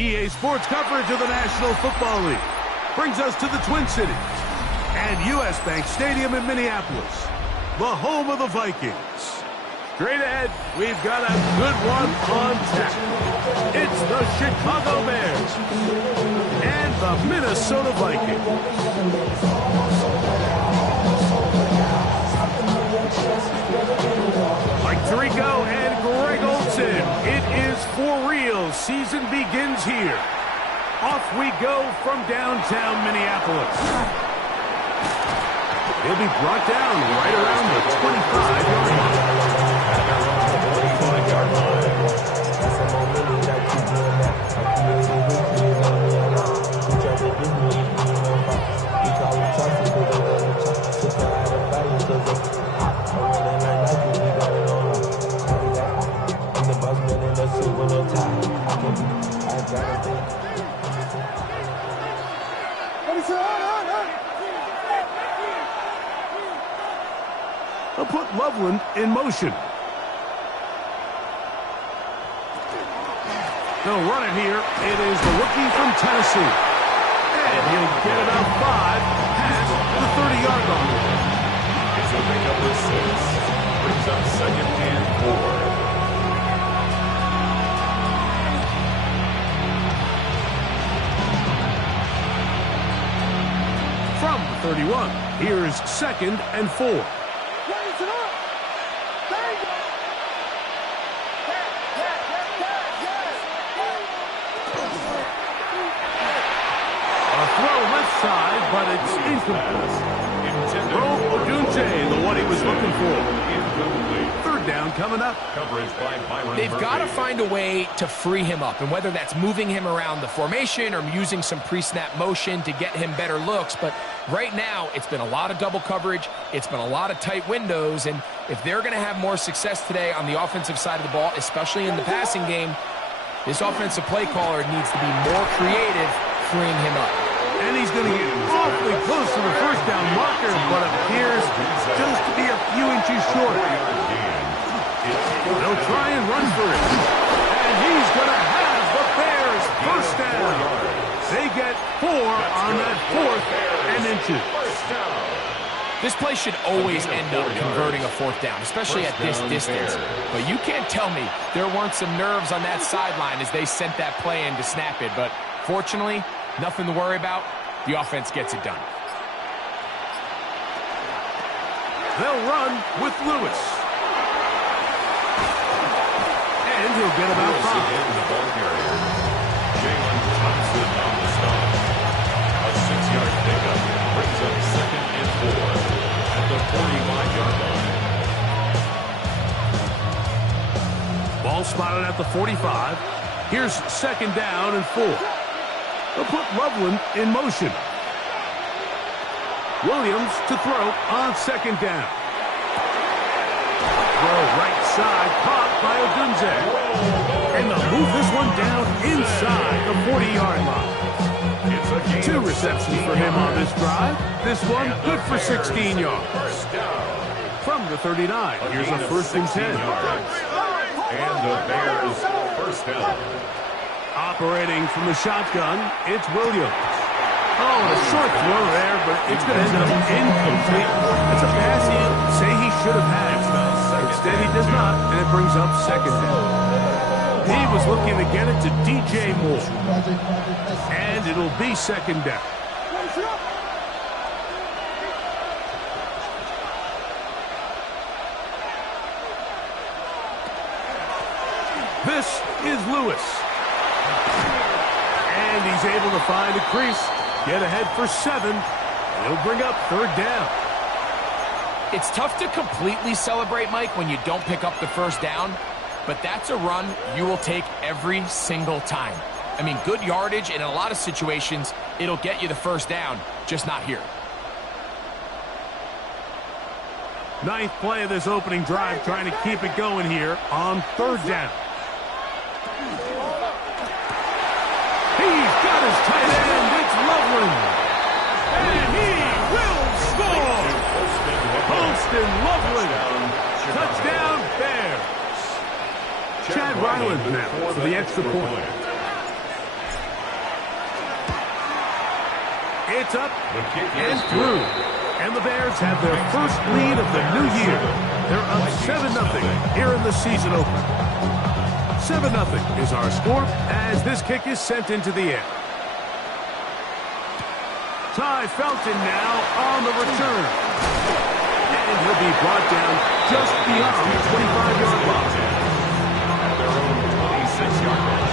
EA Sports coverage of the National Football League brings us to the Twin Cities and U.S. Bank Stadium in Minneapolis, the home of the Vikings. Straight ahead, we've got a good one on tap. It's the Chicago Bears and the Minnesota Vikings. Mike Tirico and Greg Olsen. It is for real. Season begins here. Off we go from downtown Minneapolis. He'll be brought down right around the 25-yard line. They'll put Loveland in motion. They'll run it here. It is the rookie from Tennessee. And he'll get about 5 past the 30-yard line. It's a pickup of 6. Brings up 2nd and 4. From the 31, here's 2nd and 4. Side, but it's incomplete. Rome Odunze, the one he was looking for. 3rd down coming up. They've got to find a way to free him up, and whether that's moving him around the formation or using some pre-snap motion to get him better looks. But right now, it's been a lot of double coverage. It's been a lot of tight windows, and if they're going to have more success today on the offensive side of the ball, especially in the passing game, this offensive play caller needs to be more creative freeing him up. And he's going to get awfully close to the 1st down marker, but appears just to be a few inches short. They'll try and run for it. And he's going to have the Bears 1st down. They get 4 on that 4th and inches. This play should always end up converting a 4th down, especially at this distance. But you can't tell me there weren't some nerves on that sideline as they sent that play in to snap it. But fortunately, nothing to worry about. The offense gets it done. They'll run with Lewis. And he'll get about 5. Jalen Thompson on the stop. A 6-yard pickup brings up 2nd and 4 at the 45-yard line. Ball spotted at the 45. Here's 2nd down and 4. They'll put Loveland in motion. Williams to throw on 2nd down. Throw right side, caught by Odunze. And they'll move this one down inside the 40-yard line. 2 receptions for him on this drive. This one good for 16 yards. From the 39, here's a 1st and 10. And the Bears 1st down. Operating from the shotgun, it's Williams. Oh, a short throw there, but it's going to end up incomplete. It's a pass he'd say he should have had. Instead, he does not, and it brings up 2nd down. He was looking to get it to DJ Moore. And it'll be 2nd down. This is Lewis. And he's able to find a crease, get ahead for 7. He'll bring up 3rd down. It's tough to completely celebrate, Mike, when you don't pick up the 1st down, but that's a run you will take every single time. I mean, good yardage, and in a lot of situations, it'll get you the 1st down, just not here. 9th play of this opening drive, trying to keep it going here on 3rd down. He's got his tight end. It's Loveland. And he will score. Holston Loveland. Touchdown, Bears. Chad Ryland now for the extra point. It's up The kick and is through. good. And the Bears have their first lead of the new year. They're up 7-0 here in the season opener. 7-0 is our score as this kick is sent into the air. Ty Felton now on the return. And he'll be brought down just beyond the 25-yard line. At their own 26-yard line.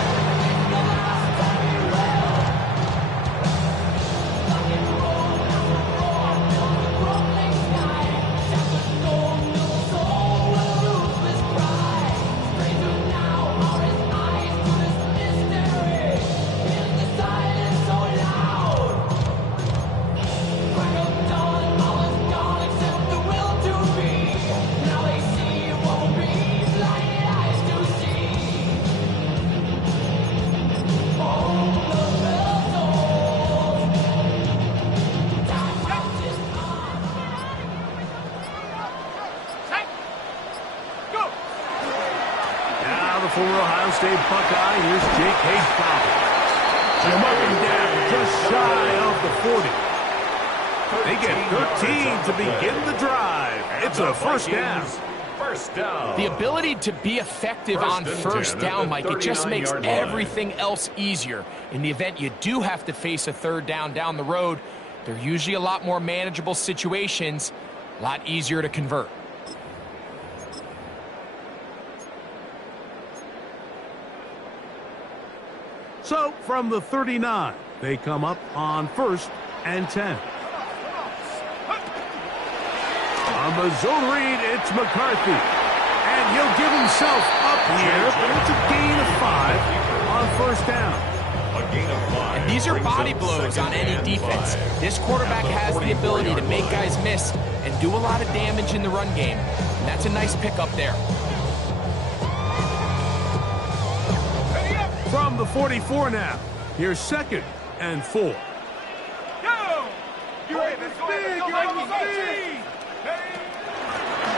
For Ohio State Buckeye, here's J.K. Dobbins. They're marking down just shy of the 40. They get 13 to begin the drive. It's a first down. First down. The ability to be effective on first down, Mike, it just makes everything else easier. In the event you do have to face a third down down the road, they're usually a lot more manageable situations, a lot easier to convert. So, from the 39, they come up on 1st and 10. On the zone read, it's McCarthy. And he'll give himself up here, but it's a gain of 5 on first down. A gain of 5. And these are body blows on any defense. This quarterback has the ability to make guys miss and do a lot of damage in the run game. And that's a nice pickup there. From the 44 now, here's 2nd and 4. You're in the speed.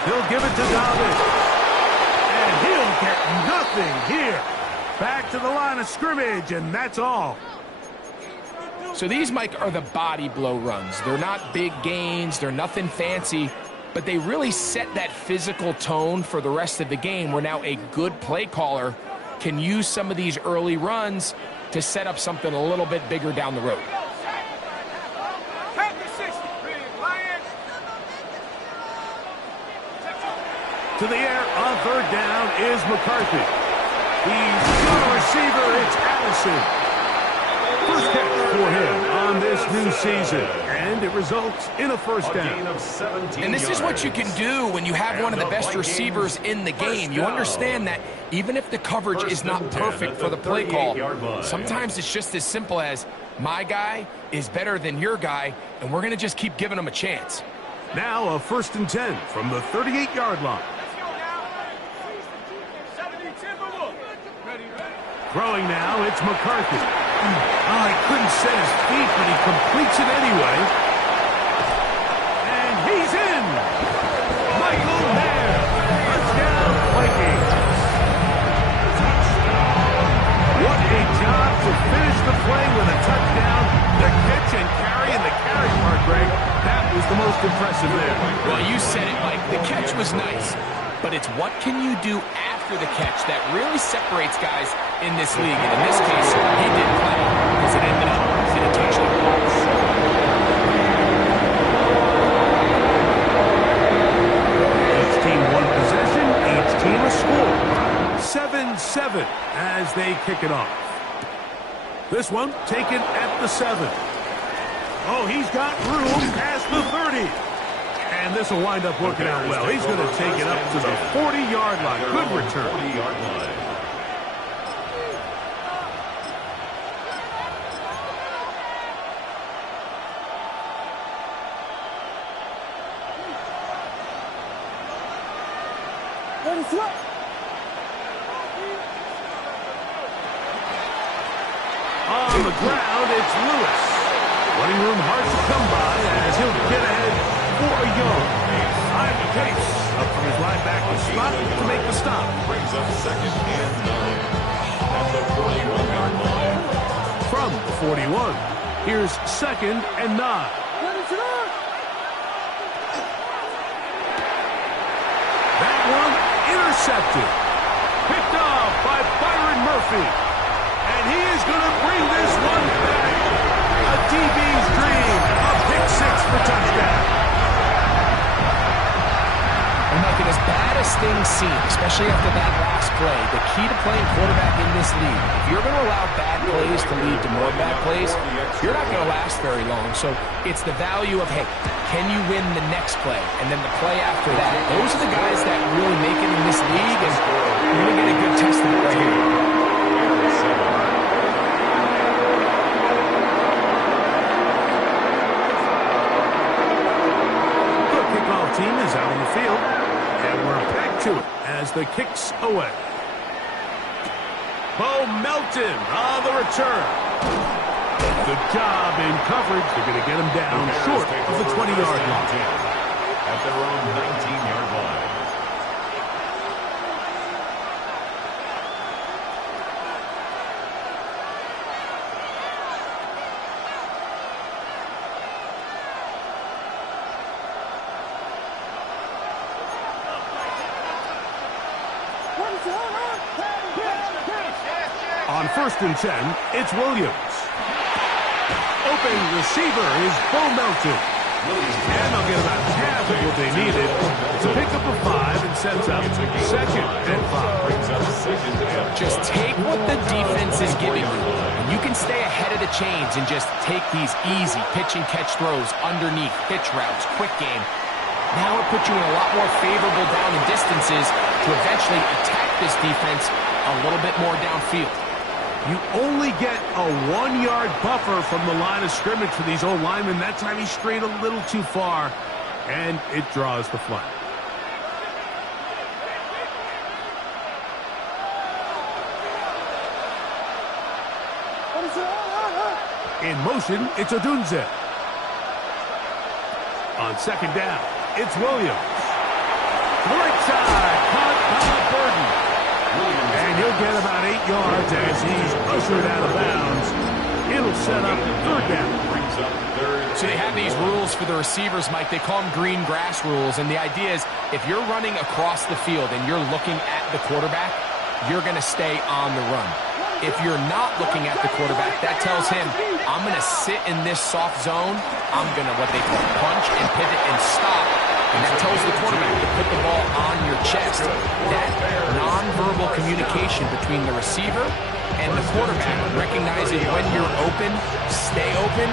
He'll give it to Dobbins. And he'll get nothing here. Back to the line of scrimmage, and that's all. So these, Mike, are the body blow runs. They're not big gains. They're nothing fancy. But they really set that physical tone for the rest of the game where now a good play caller can use some of these early runs to set up something a little bit bigger down the road. To the air on third down is McCarthy. He's got a receiver. It's Allison. First catch for him on this new season. And it results in a first down. And this is what you can do when you have one of the best receivers in the game. You understand that even if the coverage is not perfect for the play call, sometimes it's just as simple as my guy is better than your guy, and we're going to just keep giving him a chance. Now a 1st and 10 from the 38-yard line. Throwing now, it's McCarthy. Oh, he couldn't set his feet, but he completes it anyway. And he's in! Michael Mayer! Touchdown, Vikings! What a job to finish the play with a touchdown. The catch and carry and the carry part, Greg, that was the most impressive there. Well, you said it, Mike. The catch was nice, but it's what can you do after the catch that really separates guys in this league. And in this case, he did play because it ended up in a touchdown. Each team one possession, each team a score. 7-7 as they kick it off. This one taken at the 7. Oh, he's got room past the 30. And this will wind up working out well. He's going to take it up to the 40-yard line. Good return. 40-yard line. On the ground, it's Lewis. Running room hard to come by as he'll get ahead for a yard. Ivy Pace up from his linebacker spot to make the stop. Brings up 2nd and 9 at the 41-yard line. From the 41, Here's 2nd and 9. That one intercepted. Picked off by Byron Murphy. And he is going to bring this one back. A DB's dream. A pick 6 for touchdown. And like, as bad as things seem, especially after that last play, the key to playing quarterback in this league, if you're going to allow bad plays to lead to more bad plays, you're not going to last very long. So it's the value of, hey, can you win the next play? And then the play after that. Those are the guys that really make it in this league, and you're going to get a good test of it right here. The kickoff team is out on the field, and we're back to it as the kick's away. Bo Melton on the return. Good job in coverage. They're going to get him down short of the 20-yard line. At their own 19-yard line. On 1st and 10, it's Williams. Open receiver is Bo Melton. And they'll get about half of what they needed to pick up a 5 and sets up 2nd and 5. Just take what the defense is giving you. And you can stay ahead of the chains and just take these easy pitch and catch throws underneath, pitch routes, quick game. Now it puts you in a lot more favorable down and distances to eventually attack this defense a little bit more downfield. You only get a 1-yard buffer from the line of scrimmage for these old linemen. That time he strayed a little too far, and it draws the flag. In motion, it's Odunze. On 2nd down, it's Williams. To the right side, caught by Burden. And he'll get about 8 yards as he's ushered out of bounds. It'll set up 3rd down. So they have these rules for the receivers, Mike. They call them green grass rules. And the idea is if you're running across the field and you're looking at the quarterback, you're going to stay on the run. If you're not looking at the quarterback, that tells him, I'm going to sit in this soft zone. I'm going to, what they call, punch and pivot and stop. And that tells the quarterback to put the ball on your chest. That nonverbal communication between the receiver and the quarterback, recognizing when you're open, stay open,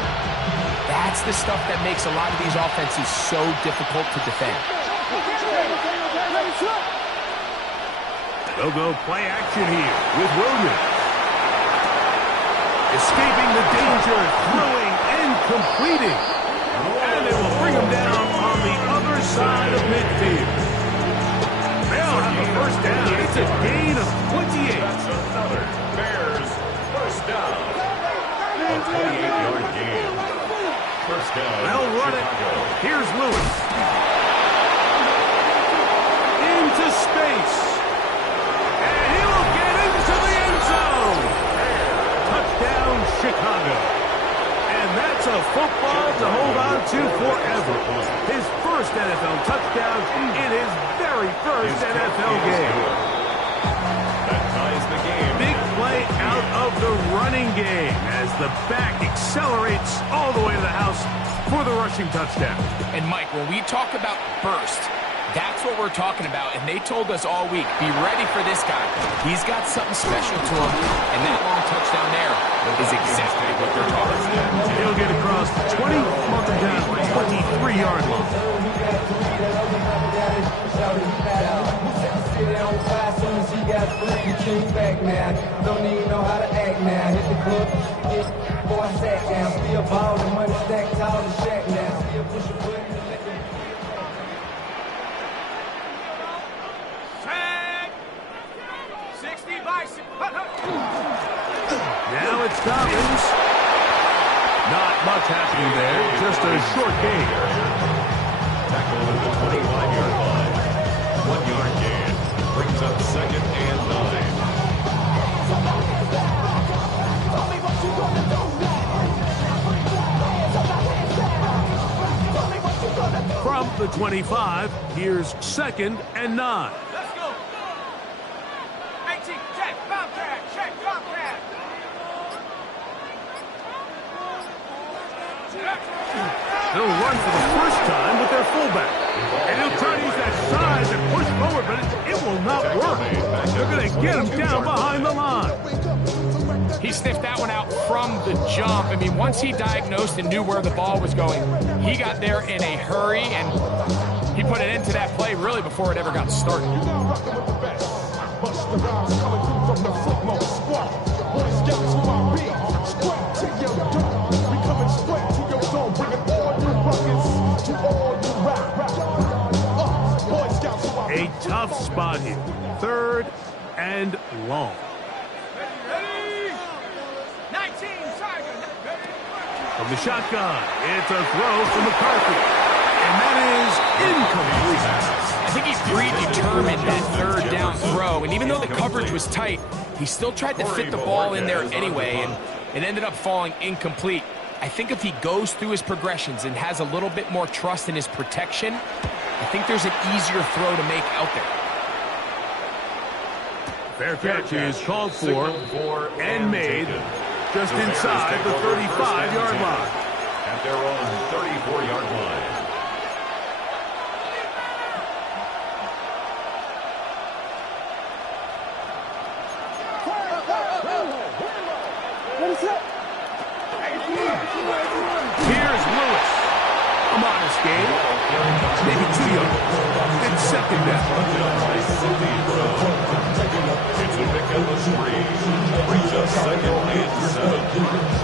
that's the stuff that makes a lot of these offenses so difficult to defend. They'll go play action here with Williams. Escaping the danger, throwing and completing. And they will bring him down on the other side of midfield. They'll have a 1st down. It's a gain of 28. That's another Bears 1st down. A 28-yard gain. 1st down. They'll run it. Here's Lewis. Into space. And he will get into the end zone. Touchdown, Chicago. And that's a football to hold on to forever. His 1st NFL touchdown in his very 1st NFL game. That ties the game. Big play out of the running game as the back accelerates all the way to the house for the rushing touchdown. And Mike, when we talk about burst, that's what we're talking about. And they told us all week, be ready for this guy. He's got something special to him. And that long touchdown there is exactly what they're talking about. He'll get across the 20, mark him down at the 23-yard line. Don't even know how to act now. Hit the club, boy, I sat down. Still ball, the money stacked tall and shack now. Still push a button. Now it's Dobbins. Not much happening there, just a short gain. Tackle at the 25-yard line. 1-yard gain. Brings up 2nd and 9. the 25. Here's 2nd and 9. Let's go. 18, check, Bobcat, check, Bobcat. They'll run for the first time with their fullback. And he'll try to use that size and push forward, but it will not work. They're going to get him down behind the line. He sniffed that one out from the jump. I mean, once he diagnosed and knew where the ball was going, he got there in a hurry, and he put an end to that play really before it ever got started. A tough spot here. 3rd and long. Ready? 19, Tiger. From the shotgun, it's a throw from McCarthy. And that is incomplete. I think he's predetermined that 3rd down throw, and even though the coverage was tight, he still tried to fit the ball in there anyway, and it ended up falling incomplete. I think if he goes through his progressions and has a little bit more trust in his protection, I think there's an easier throw to make out there. Fair catch is called for and made just inside the 35-yard line. At their own 34-yard line. Here's Lewis. A modest gain. Maybe 2 yards. It's 2nd down. It's a pick up of 3. Brings up 2nd and 7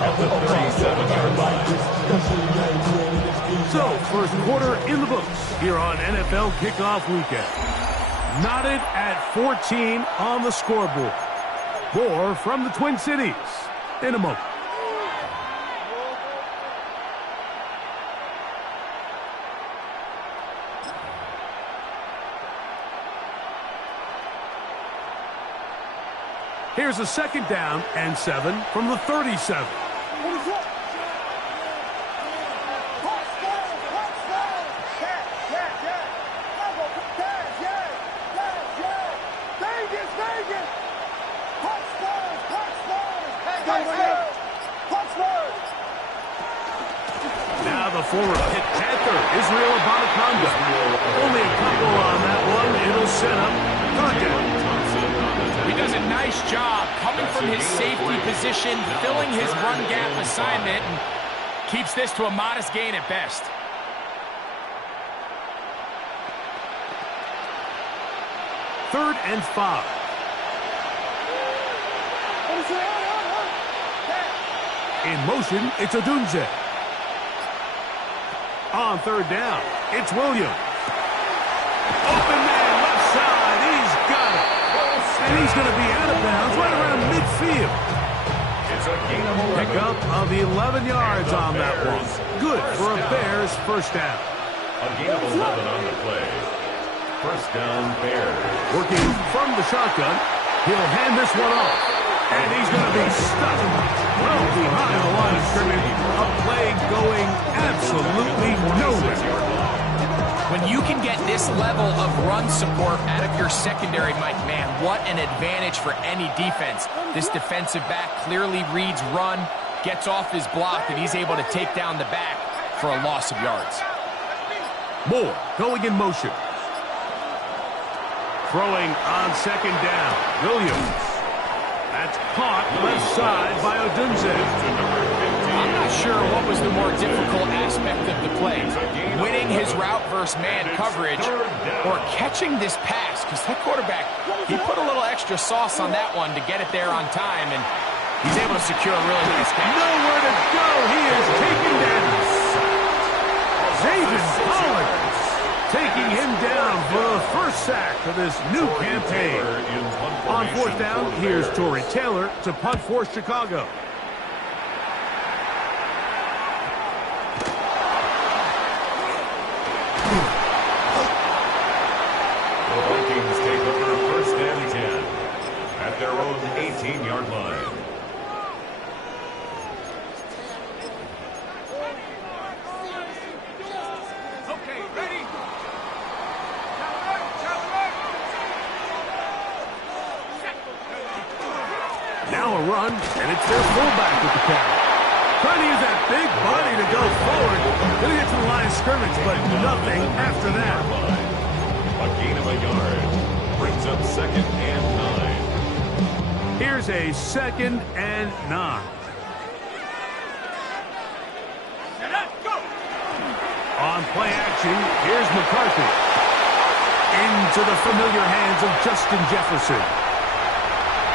at the 37-yard line. So, first quarter in the books here on NFL Kickoff Weekend. Knotted at 14 on the scoreboard. More from the Twin Cities in a moment. Here's a 2nd down and 7 from the 37. Now the former Pitt Panther, Israel Abanikanda. Only a couple on that one. It'll set up 3rd down. He does a nice job coming from his safety position, filling his run gap assignment, and keeps this to a modest gain at best. Third and 5. In motion, it's Odunze. On 3rd down, it's Williams. Open man, left side, he's got it. And he's going to be out of bounds right around midfield. It's a gain of 11. Pickup of 11 yards on that one. Good for a Bears first down. A gain of 11 on the play. First down, Bears. Working from the shotgun, he'll hand this one off. And he's going to be stuck well behind the line of scrimmage. A play going absolutely nowhere. When you can get this level of run support out of your secondary, Mike, man, what an advantage for any defense. This defensive back clearly reads run, gets off his block, and he's able to take down the back for a loss of yards. Moore going in motion. Throwing on 2nd down. Williams. That's caught left side by Odunze. I'm not sure what was the more difficult aspect of the play. Winning his route versus man coverage or catching this pass, because that quarterback, he put a little extra sauce on that one to get it there on time, and he's able to secure a really nice catch. Nowhere to go. He is taken down. Zayden Collins taking him down for the first sack of this new campaign. On 4th down, here's Tory Taylor to punt for Chicago. The Vikings take over 1st and 10 at their own 18-yard line. Okay, ready? a run, and it's their fullback with the carry. Trying to use that big body to go forward. Going to get to the line of scrimmage, but nothing after that. A gain of a yard. Brings up 2nd and 9. Here's a 2nd and 9. On play action, here's McCarthy. Into the familiar hands of Justin Jefferson.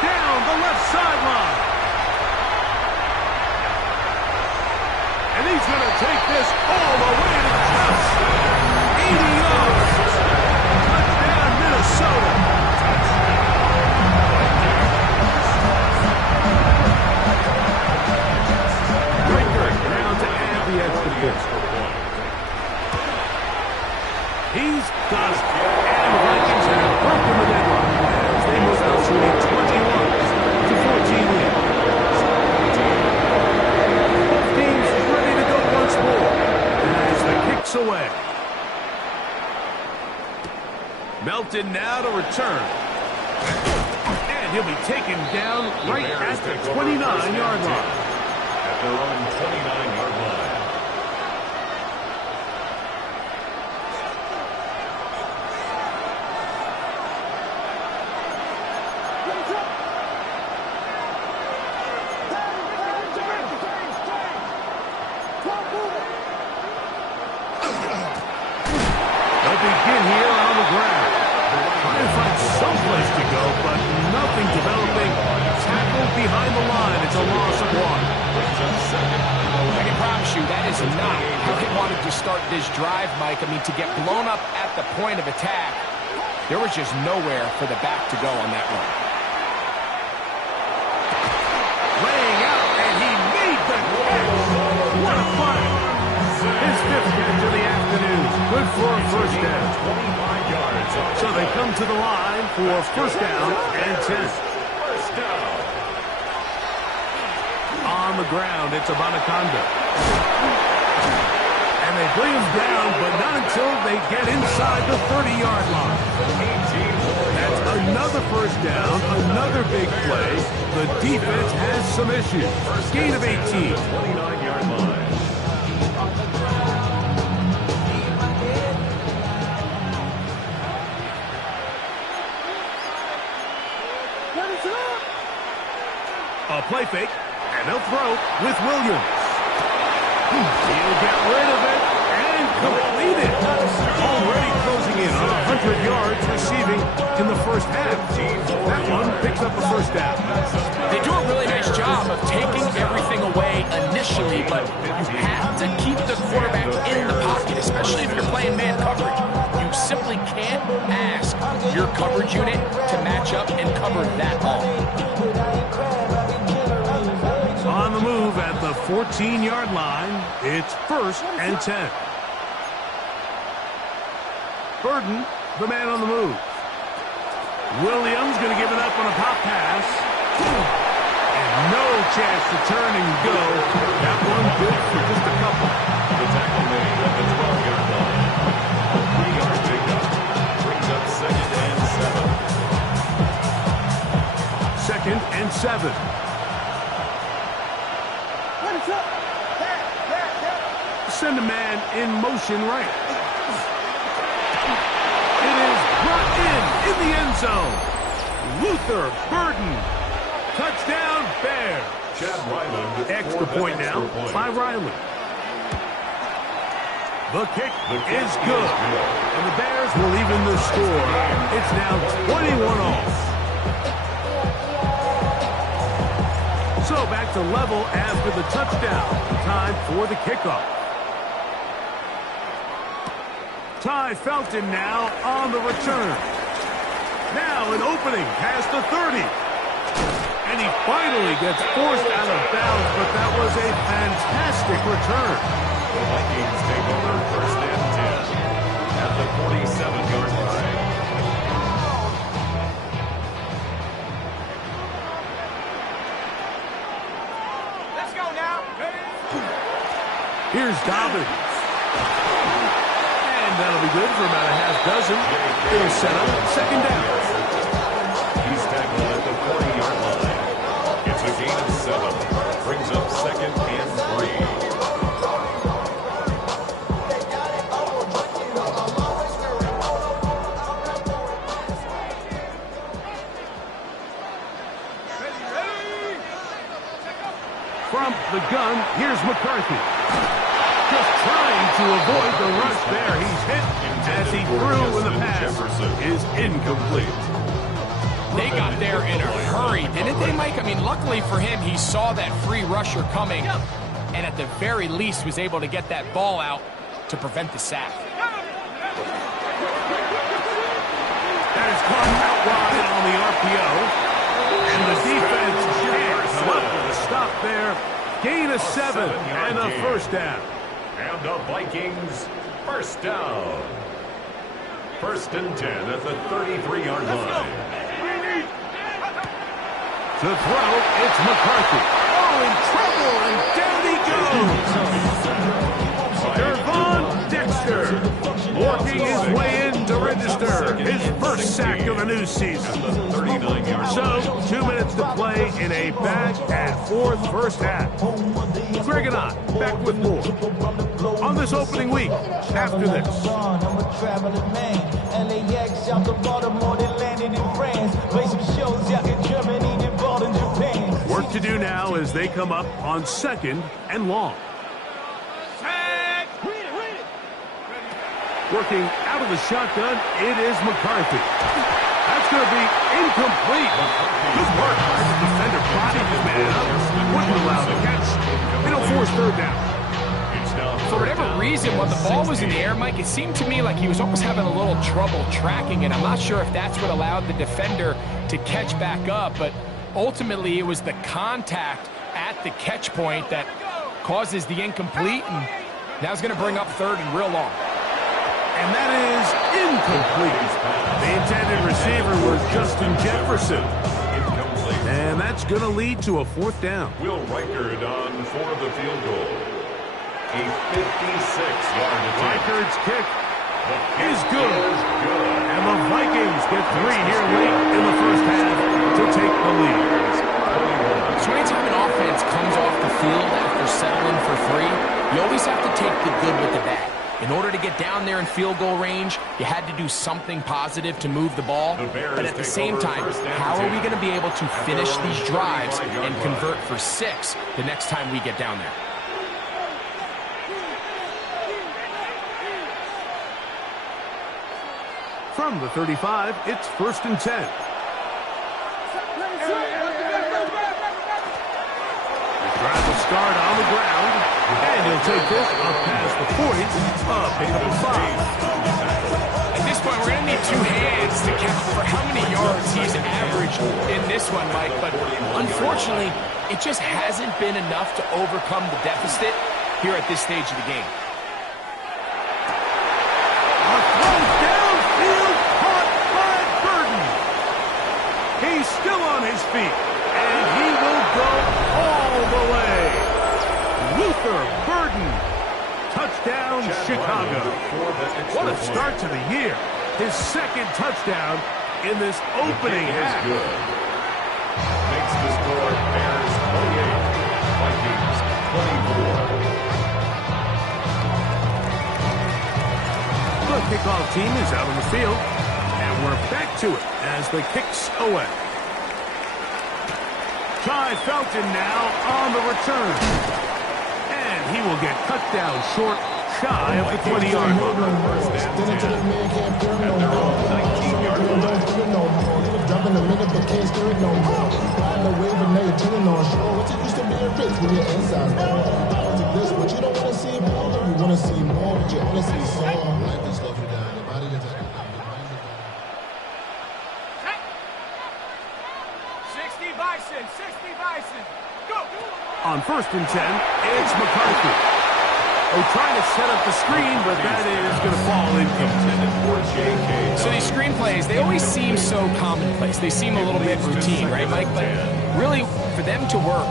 Down the left sideline. And he's going to take this all the way to just 80 yards. Touchdown, Minnesota. Breaker now to add the extra point. He's got it. And the Vikings have broken the deadlock as they move out to a 21-14 lead. Both teams ready to go once more as the kick's away. Melton now to return. And he'll be taken down right at the 29-yard line. At their own 29-yard line. They'll begin here on the ground. Trying to find someplace to go, but nothing developing. Tackled behind the line. It's a loss of 1. I can promise you that is not how he wanted to start this drive, Mike. I mean, to get blown up at the point of attack, there was just nowhere for the back to go on that run. Laying out, and he made the catch. What a fight. His 5th catch of the afternoon. Good for a first down. 25 yards. So they come to the line for first down and 10. First down. On the ground, it's Abanikanda. And they bring him down, but not until they get inside the 30-yard line. That's another first down, another big play. The defense has some issues. Gain of 18. 29-yard line. A play fake, and they'll throw with Williams. He'll get rid of it and complete it. Already closing in on 100 yards receiving in the first half. That one picks up a first down. They do a really nice job of taking everything away initially, but you have to keep the quarterback in the pocket, especially if you're playing man coverage. You simply can't ask your coverage unit to match up and cover that all. On the move at the 14-yard line, it's 1st and 10. Burden, the man on the move. Williams going to give it up on a pop pass. And no chance to turn and go. That one good for just a couple. The tackle made at the 12-yard line. A 3-yard pickup. Brings up 2nd and 7. 2nd and 7. Send a man in motion right. It is brought in the end zone. Luther Burden. Touchdown, Bear. Chad Ryland. Extra point now by Riley. The kick is good. And the Bears will even the score. It's now 21 all. So back to level after the touchdown. Time for the kickoff. Ty Felton now on the return. Now an opening past the 30. And he finally gets forced out of bounds, but that was a fantastic return. The Vikings take over 1st and 10 at the 47-yard line. Let's go now. Here's Dobbins. And that'll be good for about a half dozen. It'll set up 2nd down. He's tackled at the 40-yard line. It's a gain shotgun. Here's McCarthy. Just trying to avoid the rush there. He's hit as he threw, and the pass is incomplete. They got there in a hurry, didn't they, Mike? I mean, luckily for him, he saw that free rusher coming, and at the very least was able to get that ball out to prevent the sack. That is caught out wide on the RPO. And the defense can't come up with a stop there. Gain of 7 and a first down. And the Vikings first down. 1st and 10 at the 33-yard line. To throw, it's McCarthy. Oh, in trouble, and down he goes. Gervon Dexter working his way in to register his first sack of the new season. So, 2 minutes to play in a back-and-forth first half. Greg and I, back with more on this opening week after this. I'm a traveling man. LAX out to Baltimore, they landed in France. Play some shows out in Germany, then bought in Japan. Work to do now as they come up on 2nd and long. Working out of the shotgun, it is McCarthy. That's going to be incomplete. Good work by the defender. Body his man up. Wouldn't allow the catch. It'll force 3rd down. For whatever reason, when the ball was in the air, Mike, it seemed to me like he was almost having a little trouble tracking it. I'm not sure if that's what allowed the defender to catch back up, but ultimately it was the contact at the catch point that causes the incomplete, and now it's going to bring up 3rd and real long. And that is incomplete. The intended receiver was Justin Jefferson. And that's going to lead to a 4th down. Will Reichard on for the field goal. A 56-yard attempt. Reichard's kick is good. And the Vikings get 3 here late in the first half to take the lead. So anytime an offense comes off the field after settling for 3, you always have to take the good with the bad. In order to get down there in field goal range, you had to do something positive to move the ball. But at the same time, how are we going to be able to finish these drives and convert for 6 the next time we get down there? From the 35, it's 1st and 10. Drive will start on the ground, and he'll take this up past the 40, pick up a 5. At this point, we're going to need 2 hands to count for how many yards he's averaged in this one, Mike. But unfortunately, it just hasn't been enough to overcome the deficit here at this stage of the game. A throw downfield, caught by Burden. He's still on his feet, and he will go all the way. Luther Burden. Touchdown, Chicago. What a start to the year. His 2nd touchdown in this opening half. Good. Makes the score Bears 28, Vikings 24. The kickoff team is out on the field, and we're back to it as the kick's away. Ty Felton now on the return. And he will get cut down short, shy of the 20-yard line. Dropping a minute, but can't stir it no more. Riding the wave, but now you're turning on shore. What you used to be a bitch when you're inside. This, but you don't want to see more. You want to see more, but you only see some. Life is slow you down. Your body just 60 Bison, 60 Bison. Go! On 1st and 10, it's McCarthy. They're trying to set up the screen, but that is going to fall incomplete. So these screen plays, they always seem so commonplace. They seem a little bit routine, right, Mike? But really, for them to work,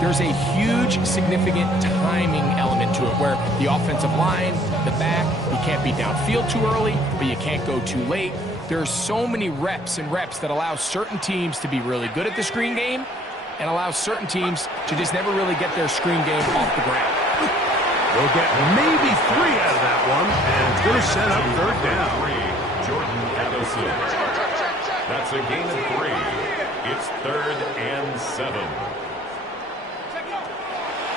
there's a huge, significant timing element to it where the offensive line, the back, you can't be downfield too early, but you can't go too late. There's so many reps and reps that allow certain teams to be really good at the screen game and allow certain teams to just never really get their screen game off the ground. They'll get maybe 3 out of that one, and it's going to set up 3rd down. Jordan Addison. That's a gain of 3. It's 3rd and 7.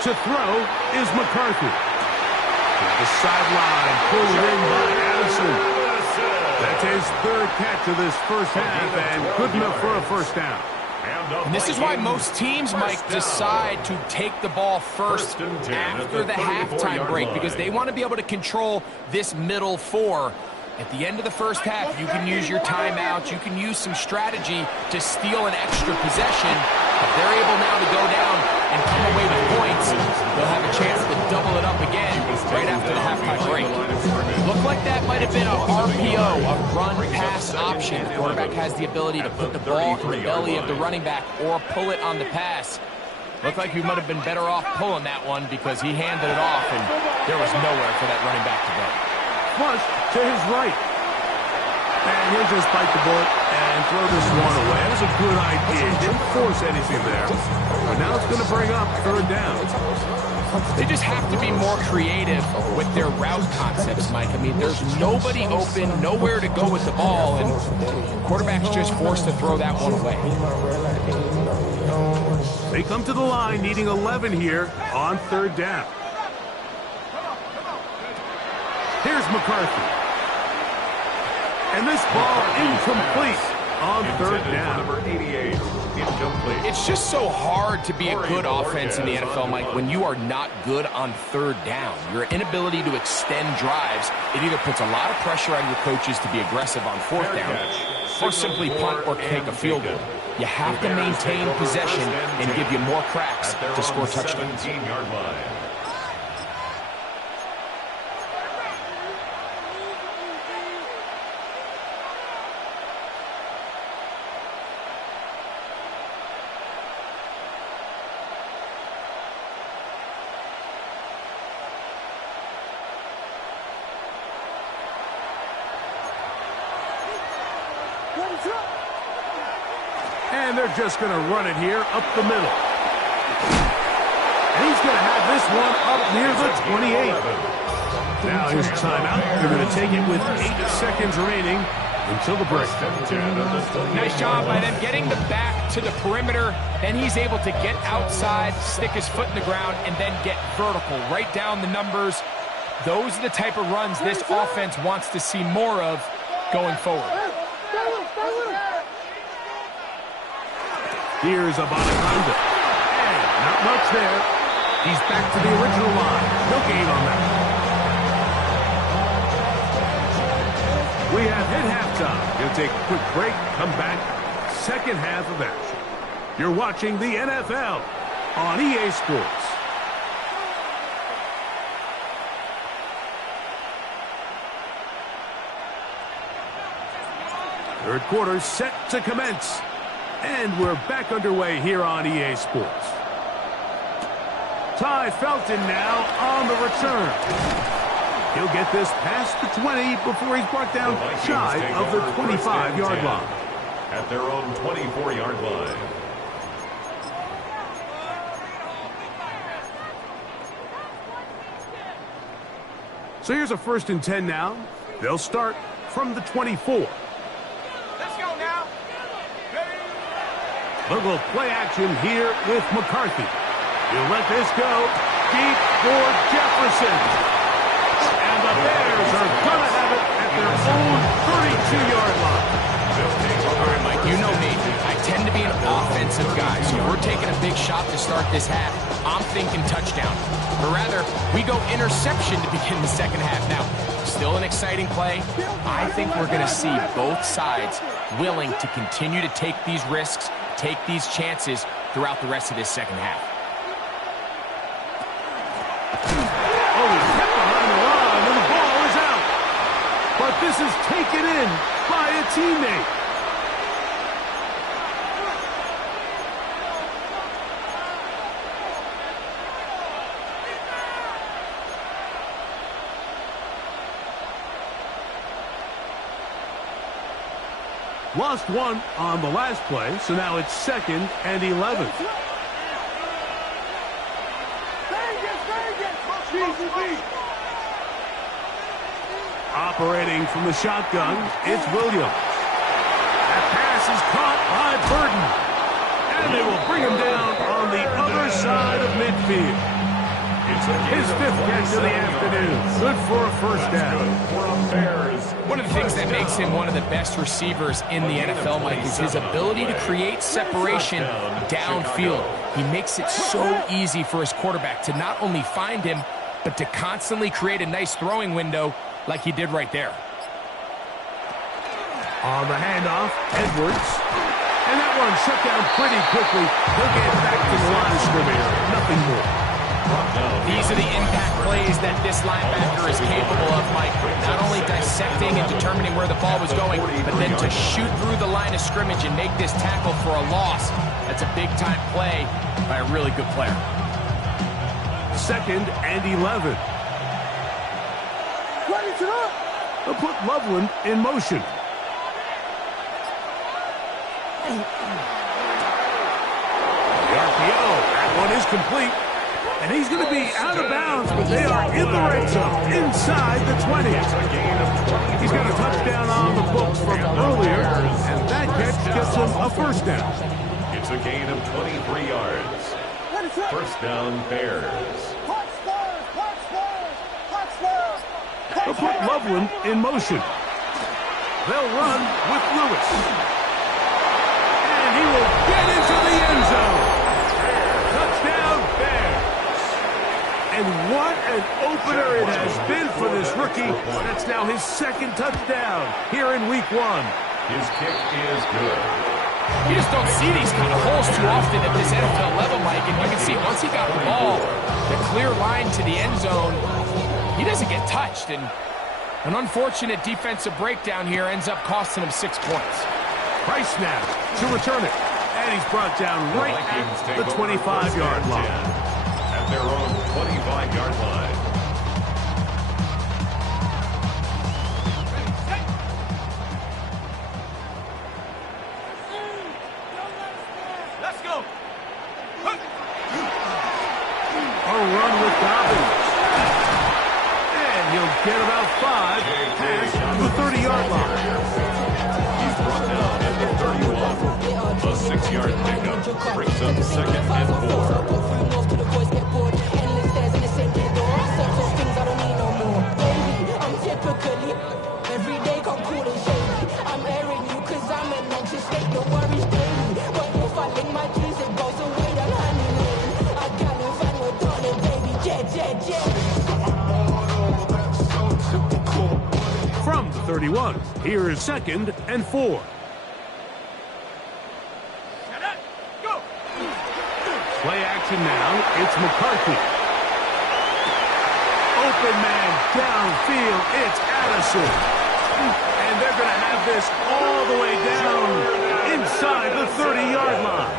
To throw is McCarthy. To the sideline, pulled in by Addison. That's his third catch of this first half, and good enough for a first down. And this is why most teams might decide to take the ball first after the halftime break, because they want to be able to control this middle four. At the end of the first half, you can use your timeouts, you can use some strategy to steal an extra possession. If they're able now to go down and come away with points, they'll have a chance to double it up again right after the halftime break. Looked like that might have been a RPO, a run-pass option. The quarterback has the ability to put the ball in the belly of the running back or pull it on the pass. Looked like he might have been better off pulling that one because he handed it off, and there was nowhere for that running back to go. Flush to his right. And he'll just bite the bullet and throw this one away. That was a good idea. Didn't force anything there. But now it's going to bring up third down. They just have to be more creative with their route concepts, Mike. I mean, there's nobody open, nowhere to go with the ball, and quarterback's just forced to throw that one away. They come to the line needing 11 here on third down. Here's McCarthy. And this ball incomplete on third down. Number 88, incomplete. It's just so hard to be a good offense in the NFL, Mike, when you are not good on third down. Your inability to extend drives, it either puts a lot of pressure on your coaches to be aggressive on fourth down or simply punt or take a field goal. You have to maintain possession and give you more cracks to score touchdowns. 17-yard line. And they're just going to run it here up the middle. And he's going to have this one up near the 28. Now his timeout. They're going to take it with 8 seconds remaining until the break. Nice job by them getting the back to the perimeter. Then he's able to get outside, stick his foot in the ground, and then get vertical. Right down the numbers. Those are the type of runs this offense wants to see more of going forward. Here's Abanaconda. And not much there. He's back to the original line. No gain on that. We have hit halftime. We'll take a quick break, come back, second half of action. You're watching the NFL on EA Sports. Third quarter set to commence. And we're back underway here on EA Sports. Ty Felton now on the return. He'll get this past the 20 before he's brought down shy of the 25-yard line. At their own 24-yard line. So here's a 1st and 10 now. They'll start from the 24. Let's go now. Little play action here with McCarthy. He'll let this go deep for Jefferson. And the Bears are going to have it at their own 32-yard line. All right, Mike, you know me. I tend to be an offensive guy, so we're taking a big shot to start this half. I'm thinking touchdown. Or rather, we go interception to begin the second half. Now, still an exciting play. I think we're going to see both sides willing to continue to take these risks, take these chances throughout the rest of this second half. Oh, he's kept behind the line, and the ball is out. But this is taken in by a teammate. Lost one on the last play, so now it's 2nd and 11. Operating from the shotgun, it's Williams. That pass is caught by Burton. And they will bring him down on the other side of midfield. His 5th catch of the afternoon. Good for a first down. One of the things that makes him one of the best receivers in the NFL, Mike, is his ability to create separation downfield. He makes it so easy for his quarterback to not only find him, but to constantly create a nice throwing window like he did right there. On the handoff, Edwards. And that one shut down pretty quickly. He'll get back to the line of scrimmage. Nothing more. These are the impact plays that this linebacker is capable of, Mike. Not only dissecting and determining where the ball was going, but then to shoot through the line of scrimmage and make this tackle for a loss. That's a big-time play by a really good player. 2nd and 11. They'll put Loveland in motion. The RPO. That one is complete. And he's going to be out of bounds, but they are in the red zone, inside the 20. He's got a touchdown on the books from earlier, and that catch gets him a first down. It's a gain of 23 yards. First down, Bears. They'll put Loveland in motion. They'll run with Lewis. And he will get into the end zone. Touchdown, Bears. And what an opener it has been for this rookie. That's now his 2nd touchdown here in week 1. His kick is good. You just don't see these kind of holes too often at this NFL level, Mike. And you can see once he got the ball, the clear line to the end zone, he doesn't get touched. And an unfortunate defensive breakdown here ends up costing him 6 points. Price snap to return it. And he's brought down right at the 25-yard line. At their own 25-yard line. Let's go. A run with Dobbins. And he'll get about 5 past the 30-yard line. He's brought down at the 31. A 6-yard pickup brings up 2nd and 4. From the 31, here is 2nd and 4. Play action now. It's McCarthy. Open man downfield. It's Addison. And they're going to have this all the way down inside the 30-yard line.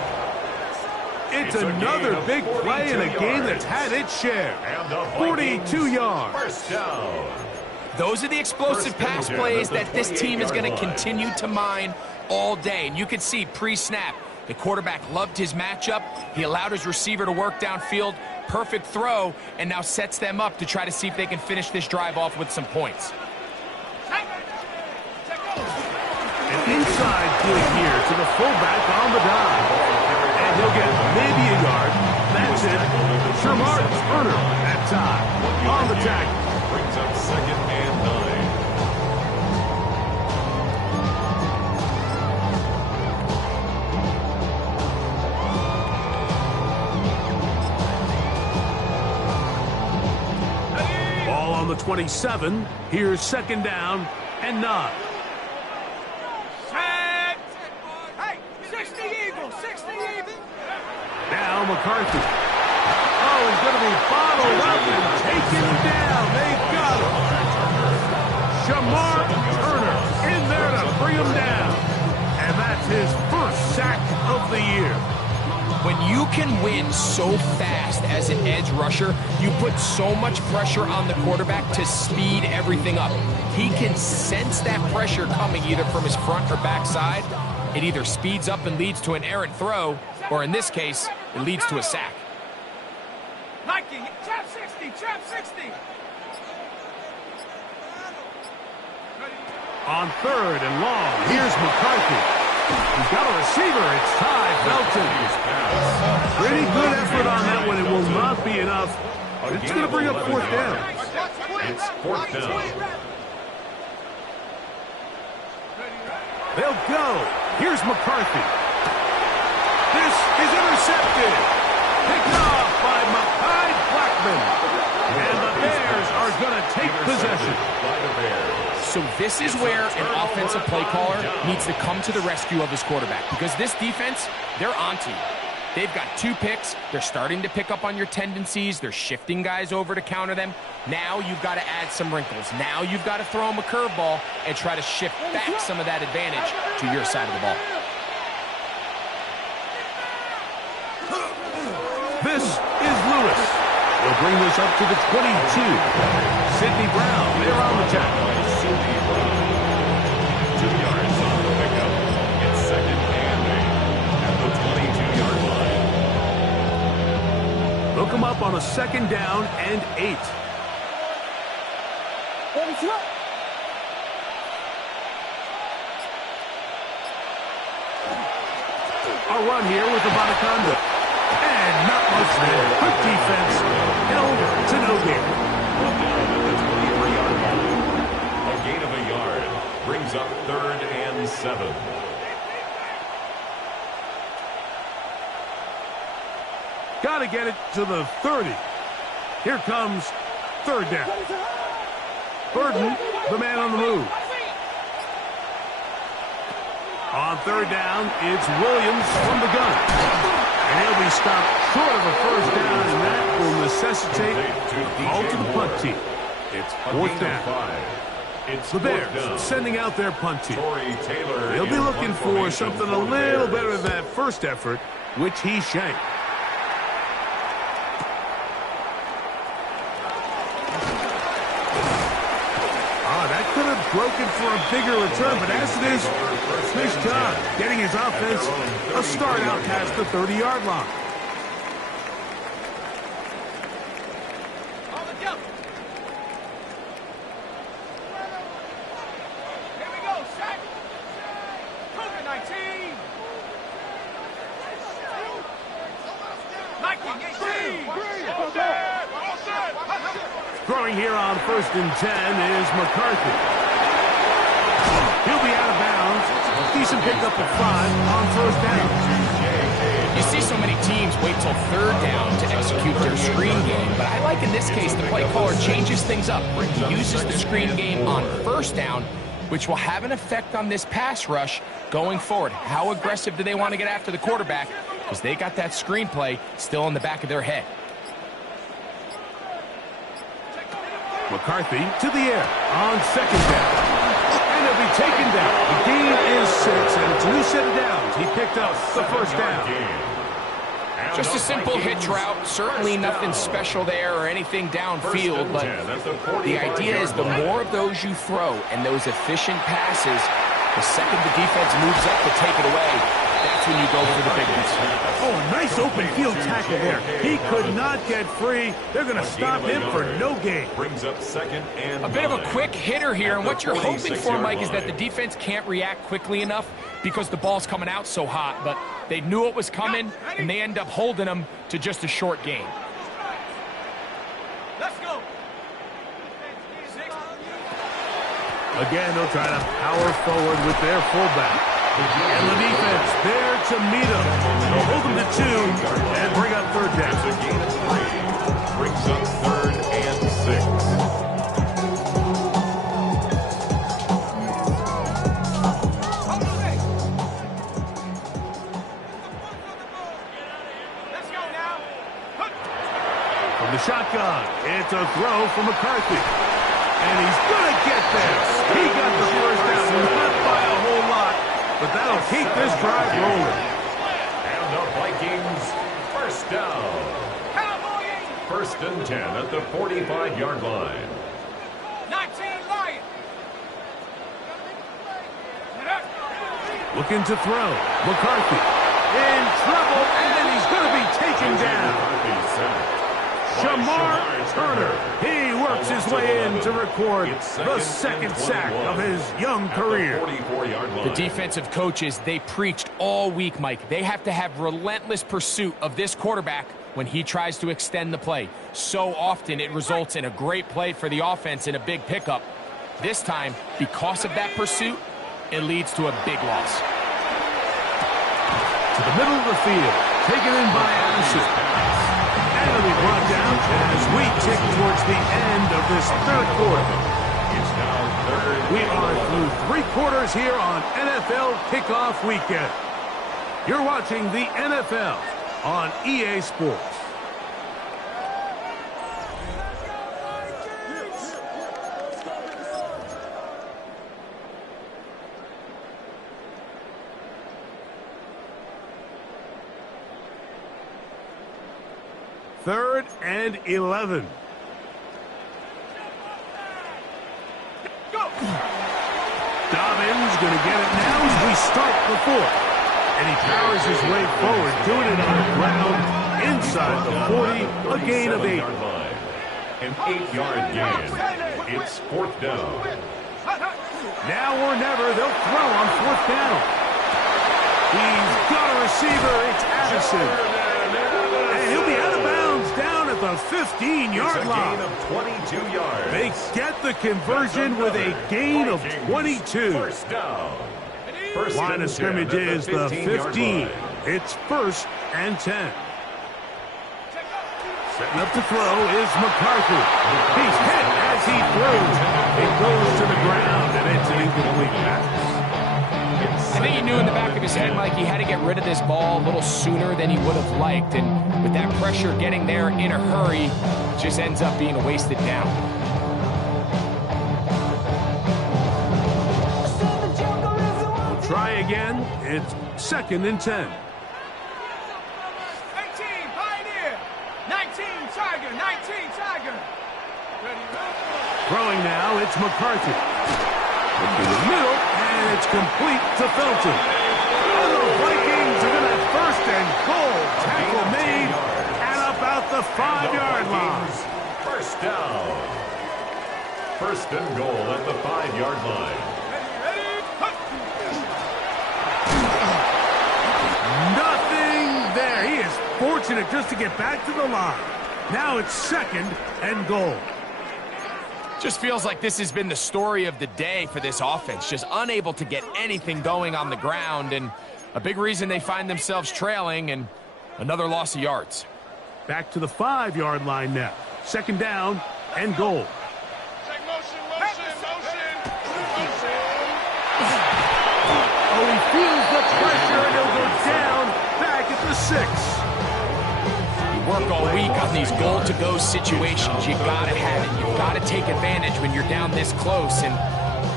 It's another big play in a game that's had its share. 42 yards. First down. Those are the explosive pass plays that this team is going to continue to mine all day. And you can see pre-snap, the quarterback loved his matchup. He allowed his receiver to work downfield. Perfect throw, and now sets them up to try to see if they can finish this drive off with some points. An inside dig here to the fullback on the dive. And he'll get maybe a yard. That's it. Shamar Turner that time on the tackle. Brings up 2nd and 9. Ball on the 27. Here's 2nd down and 9. Set. Hey, 60 Eagles, 60 Eagles. Now McCarthy. Oh, he's going to be bottled up and taken down. They've got him. Shamar Turner in there to bring him down. And that's his first sack of the year. When you can win so fast as an edge rusher, you put so much pressure on the quarterback to speed everything up. He can sense that pressure coming either from his front or back side. It either speeds up and leads to an errant throw, or in this case, it leads to a sack. Nike, trap 60, trap 60. On 3rd and long, here's McCarthy. He's got a receiver. It's Ty Felton. Pretty good effort on that one. It will not be enough. It's going to bring up fourth down. It's fourth down. They'll go. Here's McCarthy. This is intercepted. Picked off by Mekhi Blackmon. And the Bears are going to take possession. By the Bears. So this is where an offensive play caller needs to come to the rescue of his quarterback, because this defense, they're onto you. They've got 2 picks. They're starting to pick up on your tendencies. They're shifting guys over to counter them. Now you've got to add some wrinkles. Now you've got to throw them a curveball and try to shift back some of that advantage to your side of the ball. This is Lewis. They'll bring this up to the 22. Sidney Brown, they're on the tackle. 2 yards on the pickup. It's second and 8 at the 22-yard line. They'll come up on a second down and 8. A run here with the Bonaconda. And not much there. Good defense. And over to no gain. Down at the 23-yard line. A gain of a yard brings up third and 7. Got to get it to the 30. Here comes third down. Burden, the man on the move. On third down, it's Williams from the gun. And he'll be stopped short of a first down, and that will necessitate a call to the punt team. It's fourth down. It's The Bears sending out their punt team. They'll be looking for something a little better than that first effort, which he shanked. That could have broken for a bigger return, but as it is, nice job getting his offense a start out past the 30-yard line. On the jump. Here we go, set. Cougar 19. 19, 18. All set. Throwing here on first and 10 is McCarthy. He'll be out of bounds. Decent pickup of 5 on first down. You see so many teams wait till third down to execute their screen game, but I like in this case the play caller changes things up. He uses the screen game on first down, which will have an effect on this pass rush going forward. How aggressive do they want to get after the quarterback? Because they got that screenplay still in the back of their head. McCarthy to the air on second down. And he'll be taken down. The gain is 6, and it's a new set of downs. He picked up the first down. Just a simple hitch route. Certainly nothing special there or anything downfield, but the idea is the more of those you throw and those efficient passes, the second the defense moves up to take it away, that's when you go for the big ones. Oh, nice open field tackle there. He could not get free. They're going to stop him for no gain. Brings up second and A bit of a quick hitter here, and what you're hoping for, Mike, is that the defense can't react quickly enough because the ball's coming out so hot, but they knew it was coming, and they end up holding them to just a short gain. Let's go. Again, they'll try to power forward with their fullback. And the defense there to meet him. They'll hold him to 2 and bring up third down. a gain of 3. Brings up third and 6. Let's go now. From the shotgun, it's a throw from McCarthy. And he's going to get there. He got the first down, not by a whole lot, but that'll keep this drive rolling. And the Vikings first down. First and 10 at the 45-yard line. 19 Lions. Looking to throw. McCarthy in trouble, and then he's going to be taken down. Shamar Turner. He works his way in to record the second sack of his young career. The defensive coaches, they preached all week, Mike. They have to have relentless pursuit of this quarterback when he tries to extend the play. So often it results in a great play for the offense and a big pickup. This time, because of that pursuit, it leads to a big loss. To the middle of the field, taken in by Addison. And it'll be brought down as we tick towards the end of this third quarter. It's now third. We are through 3 quarters here on NFL Kickoff Weekend. You're watching the NFL on EA Sports. Third and 11. Dobbins going to get it now as we start the fourth. And he powers his way forward, doing it on the ground inside the 40, a gain of 8. An 8-yard gain. It's fourth down. Now or never, they'll throw on fourth down. He's got a receiver, it's Addison. And he'll be out of bounds down at the 15-yard line. A gain of 22 yards. They get the conversion with a gain of 22. First down. Line of scrimmage is the 15. It's first and 10. Setting up to throw is McCarthy. He's hit as he throws. It goes to the ground, and it's an incomplete pass. I think he knew in the back of his head, Mike, he had to get rid of this ball a little sooner than he would have liked. And with that pressure getting there in a hurry, it just ends up being a wasted down. Try again. It's second and 10. 18, Pioneer. 19, Tiger. 19, Tiger. Throwing now, it's McCarthy. Into the middle, and it's complete to Felton. And the Vikings are going to have first and goal. Tackle made at about the 5-yard line. First down. First and goal at the 5-yard line. Nothing there. He is fortunate just to get back to the line. Now it's second and goal. Just feels like this has been the story of the day for this offense. Just unable to get anything going on the ground, and a big reason they find themselves trailing, and another loss of yards. Back to the 5-yard line now. Second down and goal. Oh, he feels the pressure, and he'll go down back at the 6. You work all week on these goal-to-go situations. You gotta have it. You've got to take advantage when you're down this close, and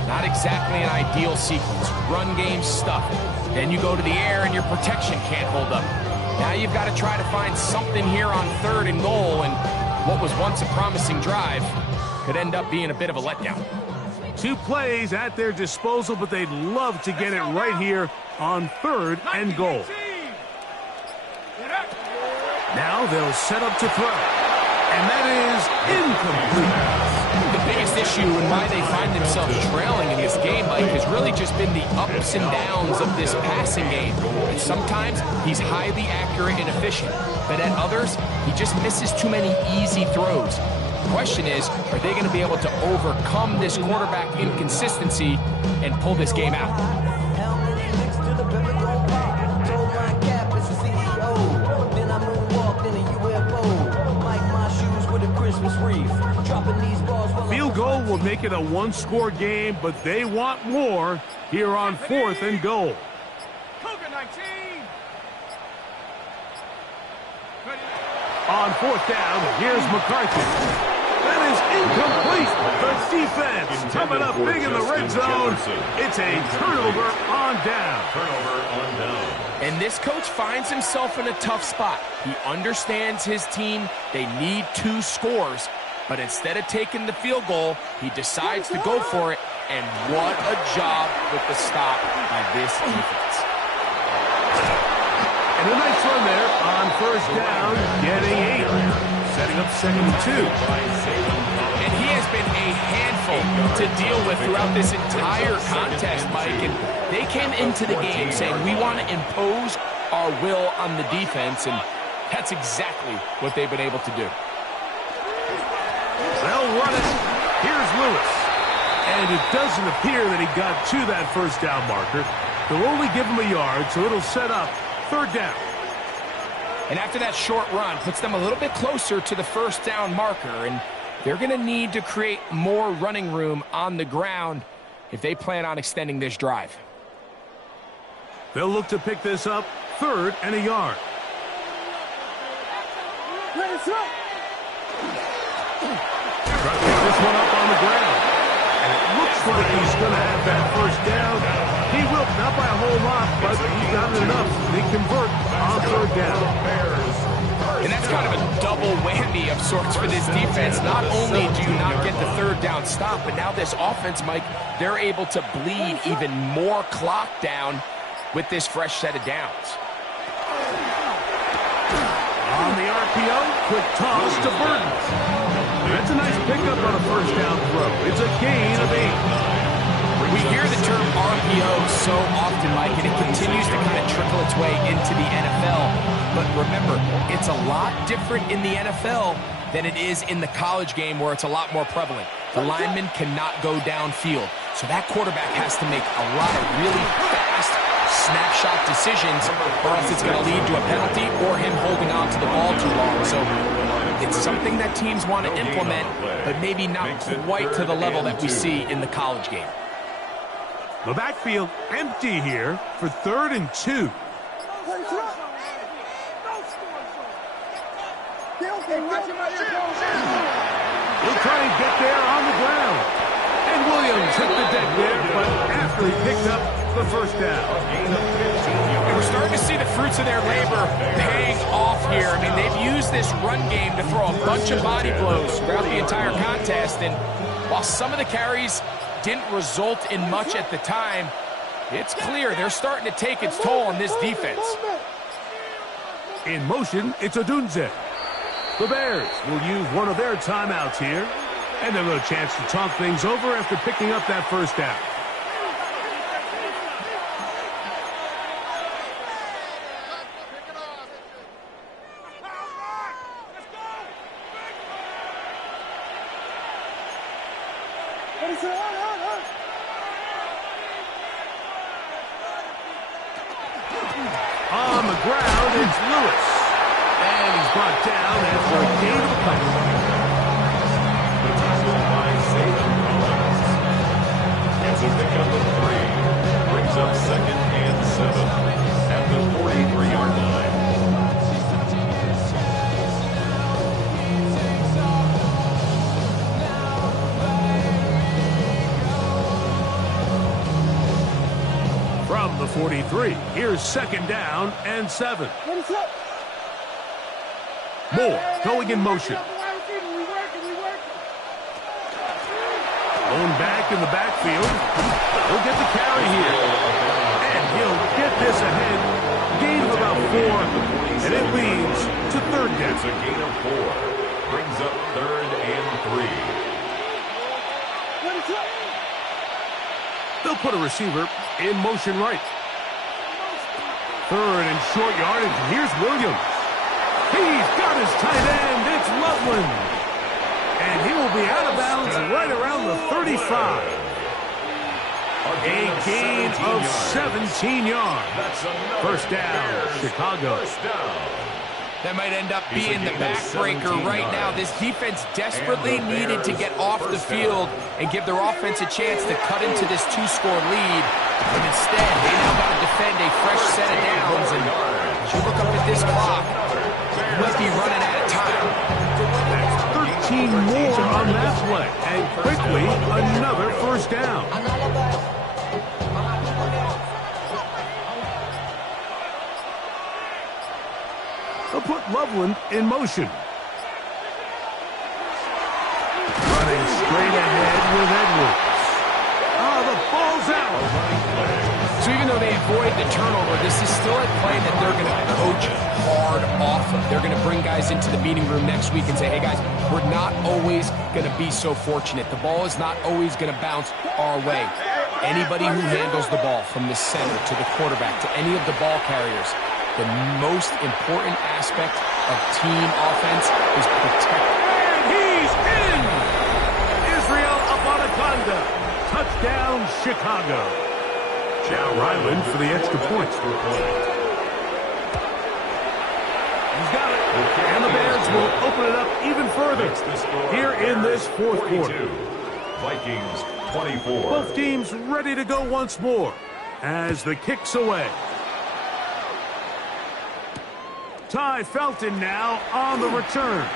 not exactly an ideal sequence. Run game stuff. Then you go to the air, and your protection can't hold up. Now you've got to try to find something here on third and goal, and what was once a promising drive could end up being a bit of a letdown. 2 plays at their disposal, but they'd love to get it right here on third and goal. Now they'll set up to throw. And that is incomplete. The biggest issue and why they find themselves trailing in this game, Mike, has really just been the ups and downs of this passing game. And sometimes he's highly accurate and efficient, but at others, he just misses too many easy throws. The question is, are they going to be able to overcome this quarterback inconsistency and pull this game out? Field goal will make it a 1-score game, but they want more here on fourth and goal. Cougar 19. On fourth down, here's McCarthy. That is incomplete. The defense coming up big in the red zone. It's a turnover on down. Turnover on down. And this coach finds himself in a tough spot. He understands his team. They need 2 scores. But instead of taking the field goal, he decides to go for it. And what a job with the stop by this defense. And a nice run there on first down, getting 8. Setting up second and 2. And he has been a handful to deal with throughout this entire contest, Mike. And they came into the game saying, we want to impose our will on the defense. And That's exactly what they've been able to do. They'll run it. Here's Lewis. And it doesn't appear that he got to that first down marker. They'll only give him a yard, so it'll set up third down. And after that short run, puts them a little bit closer to the first down marker. And they're going to need to create more running room on the ground if they plan on extending this drive. They'll look to pick this up third and a yard. Try to pick this one up on the ground. And it looks like he's going to have that first down. He will, not by a whole lot, but he's got enough. They convert on third down. And that's kind of a double whammy of sorts for this defense. Not only do you not get the third down stop, but now this offense, Mike, they're able to bleed even more clock down with this fresh set of downs. On the RPO, quick toss to Burton. That's a nice pickup on a first down throw. It's a gain of 8. We hear the term RPO so often, Mike, and it continues to kind of trickle its way into the NFL. But remember, it's a lot different in the NFL than it is in the college game where it's a lot more prevalent. The lineman cannot go downfield. So that quarterback has to make a lot of really fast snapshot decisions, or else it's going to lead to a penalty or him holding on to the ball too long. So it's something that teams want to implement, but maybe not quite to the level that we see in the college game. The backfield empty here for 3rd and 2. He'll try and get there on the ground. And Williams hit the deck there, but after he picked up the first down. And we're starting to see the fruits of their labor paying off here. I mean, they've used this run game to throw a bunch of body blows throughout the entire contest. And while some of the carries didn't result in much at the time, it's clear they're starting to take its toll on this defense. In motion, it's Odunze. The Bears will use one of their timeouts here, and they'll have a chance to talk things over after picking up that first down. On the ground, it's Lewis. And he's brought down after a gain of a couple. The tackle by Zayden Rollins. It's a pickup of 3. Brings up 2nd and 7 at the 43-yard line. From the 43, here's 2nd down and 7. Moore going in motion. Going back in the backfield. He'll get the carry here. And he'll get this ahead. Gain of about 4. And it leads to 3rd down. It's a gain of 4. Brings up 3rd and 3. They'll put a receiver in motion right. 3rd and short yardage. Here's Williams. He's got his tight end. It's Loveland. And he will be out of bounds right around the 35. A gain of 17 yards. First down, Chicago. That might end up being the backbreaker right now. This defense desperately needed to get off the field and give their offense a chance to cut into this 2-score lead. But instead, they now got to defend a fresh set of downs. And as you look up at this clock, might be running out of time. That's 13 more on that play. And quickly, another first down. They'll put Loveland in motion. Running straight ahead with Edwards. Oh, the ball's out. So even though they avoid the turnover, this is still a play that they're going to coach hard off of. They're going to bring guys into the meeting room next week and say, hey guys, we're not always going to be so fortunate. The ball is not always going to bounce our way. Anybody who handles the ball from the center to the quarterback to any of the ball carriers, the most important aspect of team offense is protect. And he's in! Israel Abanikanda. Touchdown, Chicago. Now Ryland for the extra point. He's got it. And the Bears will open it up even further here in this fourth quarter. Vikings 24. Both teams ready to go once more as the kick's away. Ty Felton now on the return.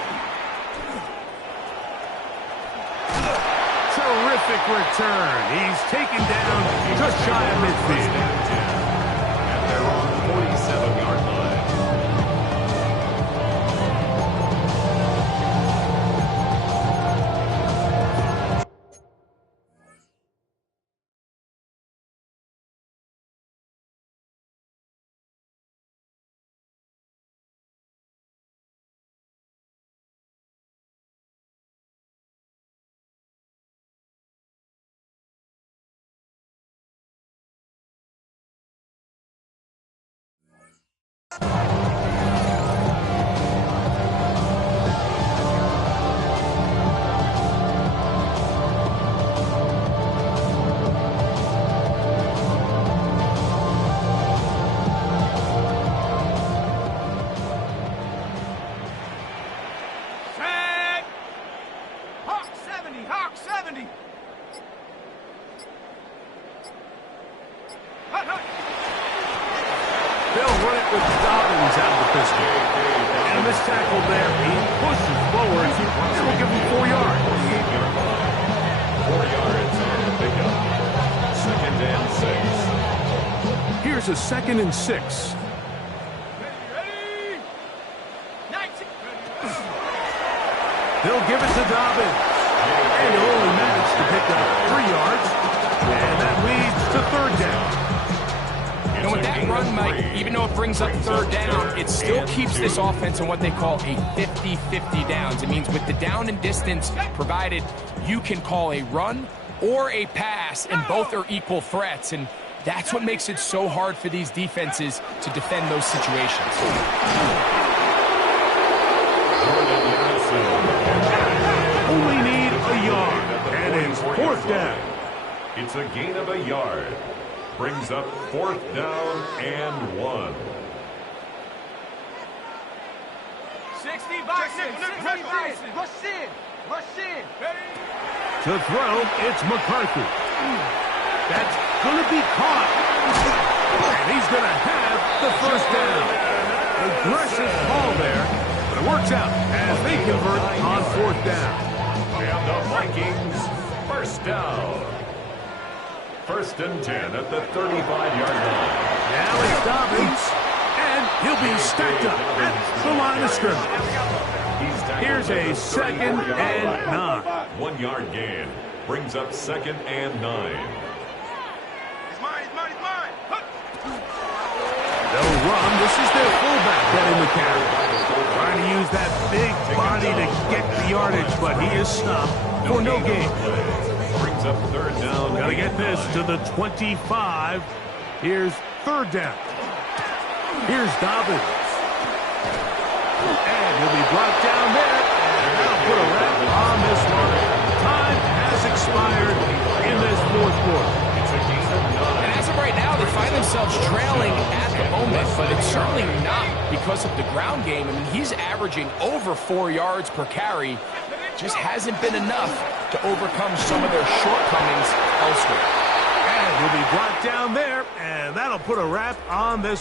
Terrific return. He's taken down just shy of midfield. And they're on the 47-yard line. Set. Hawk 70. Hawk 70. Hut, hut. They'll run it with Dobbins out of the pistol. And this tackle there, he pushes forward. This will give him 4 yards. 4 yards on the pickup. 2nd and 6. Here's a 2nd and 6. Ready. 19. They'll give it to Dobbins. And he'll only manage to pick up 3 yards. And that leads to 3rd down. And with that run, Mike, even though it brings up 3rd down, it still keeps this offense in what they call a 50-50 downs. It means with the down and distance provided, you can call a run or a pass, and both are equal threats. And that's what makes it so hard for these defenses to defend those situations. Only need a yard. And it's 4th down. It's a gain of a yard. Brings up 4th down and 1. 60 Bison. 60 Bison. Rush in. Rush in. Ready. To throw, it's McCarthy. That's going to be caught. And he's going to have the 1st down. Aggressive call there, but it works out as they convert on 4th down. And the Vikings, 1st down. 1st and 10 at the 35-yard line. Now it's Dobbins, and he'll be stacked up at the line of scrimmage. Here's a 2nd and 9. 1 yard gain. Brings up 2nd and 9. He's mine. He's mine. He's mine. Hut. They'll run. This is their fullback getting the carry. Trying to use that big body to get the yardage, but he is stopped for no gain. Brings up 3rd down. Got to get this to the 25. Here's 3rd down. Here's Dobbins. And he'll be brought down there. And that'll put a wrap on this one. Time has expired in this 4th quarter. It's a gain of 9. And as of right now, they find themselves trailing at the moment, but it's certainly not because of the ground game. I mean, he's averaging over 4 yards per carry. Just hasn't been enough to overcome some of their shortcomings elsewhere. And he'll be brought down there, and that'll put a wrap on this